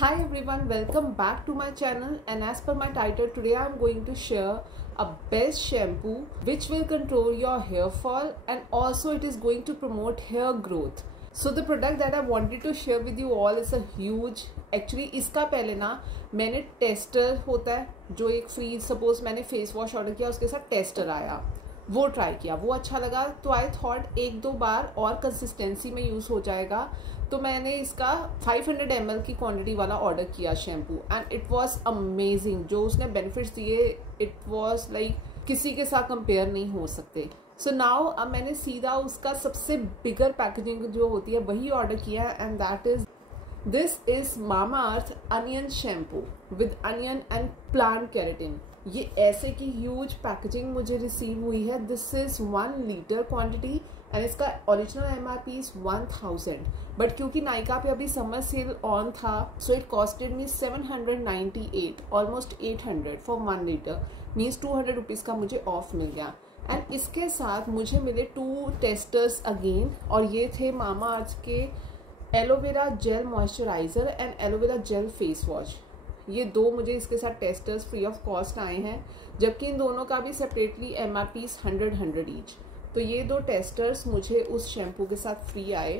Hi everyone, welcome back to my channel, and as per my title today I am going to share a best shampoo which will control your hair fall and also it is going to promote hair growth. So the product that I wanted to share with you all is a huge, actually इसका पहले ना मैंने tester होता है जो एक free, suppose मैंने face wash order किया उसके साथ टेस्टर आया, वो ट्राई किया, वो अच्छा लगा तो आई थॉट एक दो बार और कंसिस्टेंसी में यूज़ हो जाएगा, तो मैंने इसका 500 ml की क्वांटिटी वाला ऑर्डर किया shampoo and it was amazing. जो उसने बेनिफिट्स दिए इट वाज लाइक किसी के साथ कंपेयर नहीं हो सकते। सो नाउ अब मैंने सीधा उसका सबसे बिगर पैकेजिंग जो होती है वही ऑर्डर किया and that is this is Mamaearth onion shampoo with onion and plant keratin. ये ऐसे की ह्यूज पैकेजिंग मुझे रिसीव हुई है। This is 1 litre quantity and इसका ओरिजिनल MRP इज 1000, बट क्योंकि नायका पे अभी समर सेल ऑन था so it costed me 798, almost 800 for 1 litre, means 200 rupees का मुझे ऑफ मिल गया। एंड इसके साथ मुझे मिले 2 टेस्टर्स अगेन, और ये थे मामाअर्थ के aloe vera gel moisturiser and aloe vera gel face wash. ये दो मुझे इसके साथ टेस्टर्स फ्री ऑफ कॉस्ट आए हैं, जबकि इन दोनों का भी सेपरेटली MRP 100 ईच। तो ये दो टेस्टर्स मुझे उस शैम्पू के साथ फ्री आए।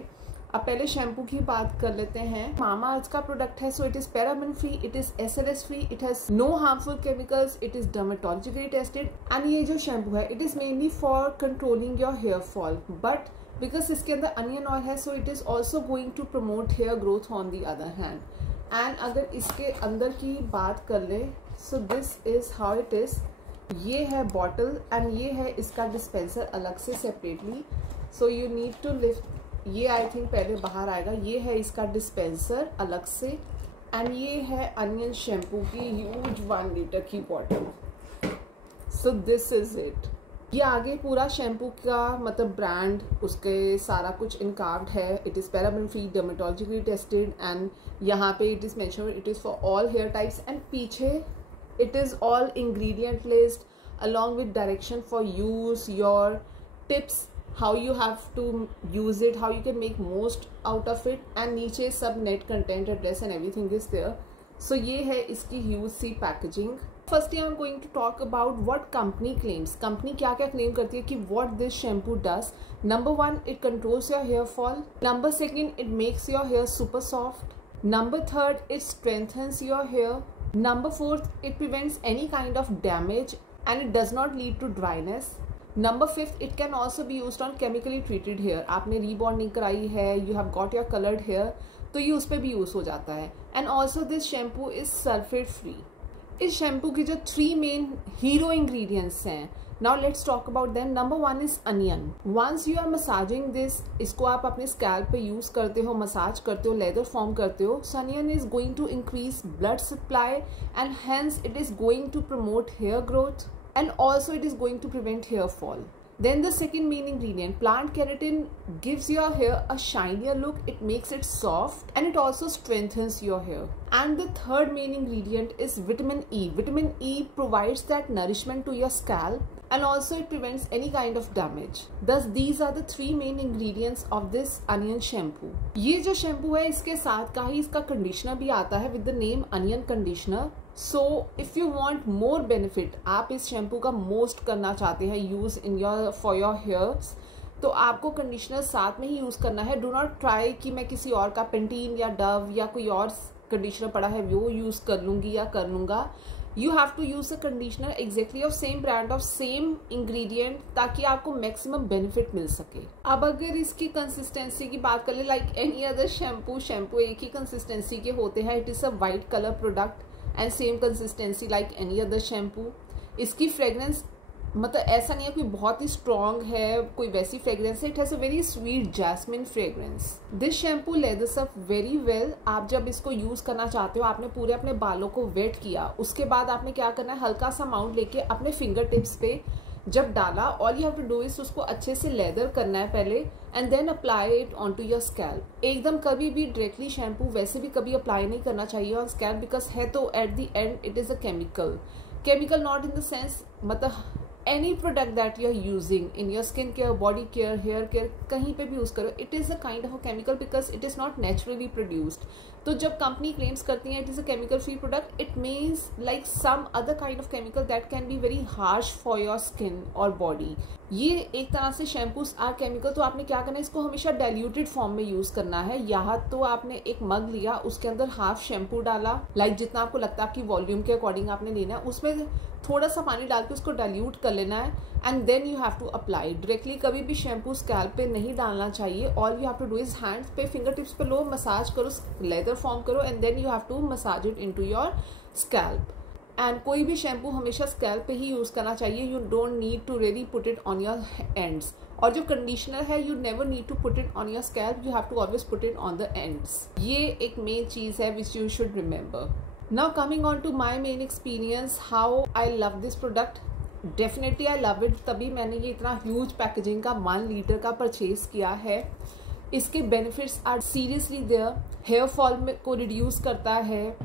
अब पहले शैम्पू की बात कर लेते हैं। मामाअर्थ का प्रोडक्ट है, so it is paraben free, it is SLS free, it has no harmful chemicals, it is dermatologically tested and ये जो शैम्पू है it is mainly for controlling your hair fall, but because इसके अंदर onion oil है so it is also going to promote hair growth on the other hand. And अगर इसके अंदर की बात कर ले so this is how it is. ये है बॉटल एंड ये है इसका डिस्पेंसर अलग से separately, so you need to lift. ये आई थिंक पहले बाहर आएगा। ये है इसका डिस्पेंसर अलग से एंड ये है अनियन शैम्पू की ह्यूज 1 लीटर की bottle. So this is it. ये आगे पूरा शैम्पू का मतलब ब्रांड उसके सारा कुछ इनकार्व्ड है। It is paraben free, dermatologically tested and यहाँ पे it is mention it is for all hair types and पीछे it is all ingredient list along with direction for use, your tips, how you have to use it, how you can make most out of it, and नीचे सब net content address and everything is there. So ये है इसकी huge C packaging. Firstly, I'm going to talk about what company claims. Company क्या क्या claim करती है कि what this shampoo does. Number 1, it controls your hair fall. Number 2, it makes your hair super soft. Number 3, it strengthens your hair. Number 4, it prevents any kind of damage and it does not lead to dryness. Number 5, it can also be used on chemically treated hair. आपने rebonding कराई है, you have got your colored hair, तो ये उस पर भी use हो जाता है। And also this shampoo is sulfate free. इस शैम्पू की जो 3 मेन हीरो इंग्रेडिएंट्स हैं, now let's talk about them. Number 1 is onion. Once you are massaging this, इसको आप अपने स्कैल्प पे यूज करते हो, मसाज करते हो, लेदर फॉर्म करते हो, so onion is going to increase blood supply and hence it is going to promote hair growth and also it is going to prevent hair fall. Then the second main ingredient, plant keratin, gives your hair a shinier look, it makes it soft and it also strengthens your hair. And the third main ingredient is vitamin E. Vitamin E provides that nourishment to your scalp and also it prevents any kind of damage. Thus these are the 3 main ingredients of this onion shampoo. ये जो shampoo है इसके साथ का ही इसका conditioner भी आता है with the name onion conditioner. So if you want more benefit, आप इस शैम्पू का मोस्ट करना चाहते हैं use in your for your hairs, तो आपको कंडीशनर साथ में ही यूज करना है। डू नॉट ट्राई कि मैं किसी और का पेंटीन या डव या कोई और कंडीशनर पड़ा है वो यूज कर लूंगी या कर लूंगा। You have to use a conditioner exactly of same brand of same ingredient ताकि आपको मैक्सिमम बेनिफिट मिल सके। अब अगर इसकी कंसिस्टेंसी की बात कर ले, लाइक एनी अदर शैम्पू एक ही कंसिस्टेंसी के होते हैं। It is a white colour product and same consistency like any other shampoo. इसकी फ्रेगरेंस मतलब ऐसा नहीं है कोई बहुत ही स्ट्रॉन्ग है, कोई वैसी फ्रेगरेंस है। It has a very sweet jasmine fragrance. This shampoo lathers up very well. आप जब इसको यूज़ करना चाहते हो, आपने पूरे अपने बालों को वेट किया, उसके बाद आपने क्या करना है, हल्का सा अमाउंट लेके अपने फिंगर टिप्स पे जब डाला, all you have to do is उसको अच्छे से लेदर करना है पहले and then apply it on to your scalp. एकदम कभी भी डायरेक्टली शैम्पू वैसे भी कभी अप्लाई नहीं करना चाहिए ऑन स्कैल्प, बिकॉज है तो eight the and it is a chemical not in the sense मतलब any product that you're using in your skin care, body care, hair care, कहीं पे भी यूज करो, it is a kind of a chemical because it is not naturally produced. तो जब company claims करती है it is a chemical free product, it means like some other kind of chemical that can be very harsh for your skin और body. ये एक तरह से shampoos are chemical, तो आपने क्या करना है, इसको हमेशा डाइल्यूटेड फॉर्म में यूज करना है। यहाँ तो आपने एक मग लिया, उसके अंदर हाफ शैम्पू डाला, लाइक जितना आपको लगता है आपकी वॉल्यूम के अकॉर्डिंग आपने लेना है, उसमें थोड़ा सा पानी डाल के उसको डाइल्यूट कर लेना है and then you have to apply directly. कभी भी शैम्पू स्कैल्प पे नहीं डालना चाहिए। All you have to do is hands पे, फिंगर टिप्स पे लो, मसाज करो, लेदर फॉर्म करो and then you have to massage it into your scalp. And कोई भी शैम्पू हमेशा स्कैल्प पे ही यूज करना चाहिए। You don't need to really put it on your ends. और जो कंडीशनर है you never need to put it on your scalp, you have to always put it on the ends. ये एक main चीज है which you should remember. Now coming on to my main experience, how I love this product. Definitely I love it, तभी मैंने ये इतना huge packaging का 1 litre का परचेज किया है। इसके benefits are seriously there. Hair fall को रिड्यूस करता है,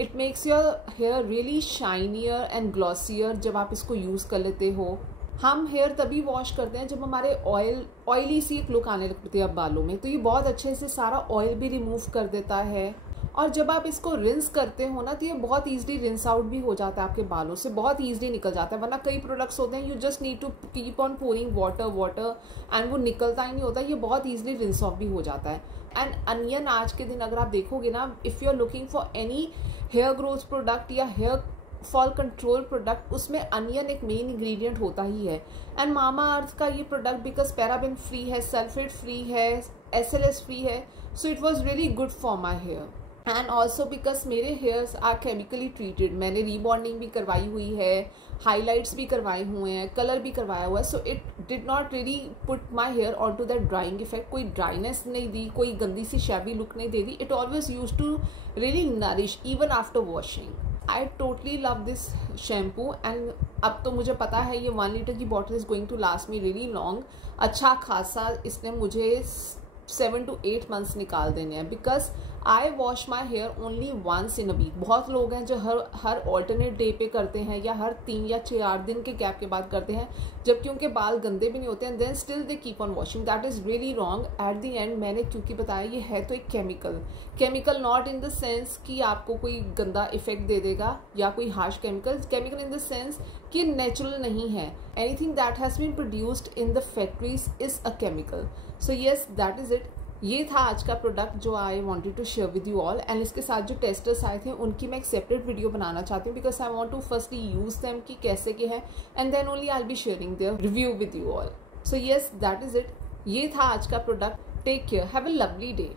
it makes your hair really shinier and glossier जब आप इसको यूज़ कर लेते हो। हम हेयर तभी वॉश करते हैं जब हमारे ऑयली सी एक लुक आने लगती है अब बालों में, तो ये बहुत अच्छे से सारा ऑयल भी रिमूव कर देता है। और जब आप इसको रिंस करते हो ना तो ये बहुत ईजिली रिंस आउट भी हो जाता है आपके बालों से, बहुत ईजिली निकल जाता है। वरना कई प्रोडक्ट्स होते हैं you just need to keep on pouring water and वो निकलता ही नहीं होता, ये बहुत ईजिली रिंस ऑफ भी हो जाता है। एंड अनियन आज के दिन अगर आप देखोगे ना, if you are looking for any hair growth product या हेयर फॉल कंट्रोल प्रोडक्ट, उसमें अनियन एक मेन इंग्रेडिएंट होता ही है। एंड मामा अर्थ का ये प्रोडक्ट बिकॉज पैराबेन फ्री है, सल्फेट फ्री है, SLS फ्री है, so it was really good for my hair. And also because मेरे हेयर्स आर केमिकली ट्रीटेड, मैंने रीबॉन्डिंग भी करवाई हुई है, हाईलाइट्स भी करवाए हुए हैं, कलर भी करवाया हुआ है, so it did not really put my hair on to that drying effect. कोई ड्राइनेस नहीं दी, कोई गंदी सी शैबी लुक नहीं दे दी। It always use to really nourish even after washing. I totally love this shampoo and अब तो मुझे पता है ये 1 लीटर की bottle is going to last me really long. अच्छा खासा इसने मुझे 7 to 8 months निकाल देने हैं because I wash my hair only once in a week. बहुत लोग हैं जो हर ऑल्टरनेट डे पे करते हैं या हर 3 या 8 दिन के गैप के बाद करते हैं, जबकि उनके बाल गंदे भी नहीं होते हैं, then still they keep on washing. That is really wrong. At the end मैंने क्योंकि बताया ये है तो एक chemical not in the sense कि आपको कोई गंदा इफेक्ट दे देगा या कोई harsh chemical in the sense कि नेचुरल नहीं है। Anything that has been produced in the factories is a chemical. So yes, that is it. ये था आज का प्रोडक्ट जो I wanted to share with you all. And इसके साथ जो टेस्टर्स आए थे उनकी मैं एक सेपरेट वीडियो बनाना चाहती हूँ because I want to firstly use them कि कैसे के हैं and then only I be sharing their review with you all. So yes, that is it. ये था आज का product. Take care, have a lovely day.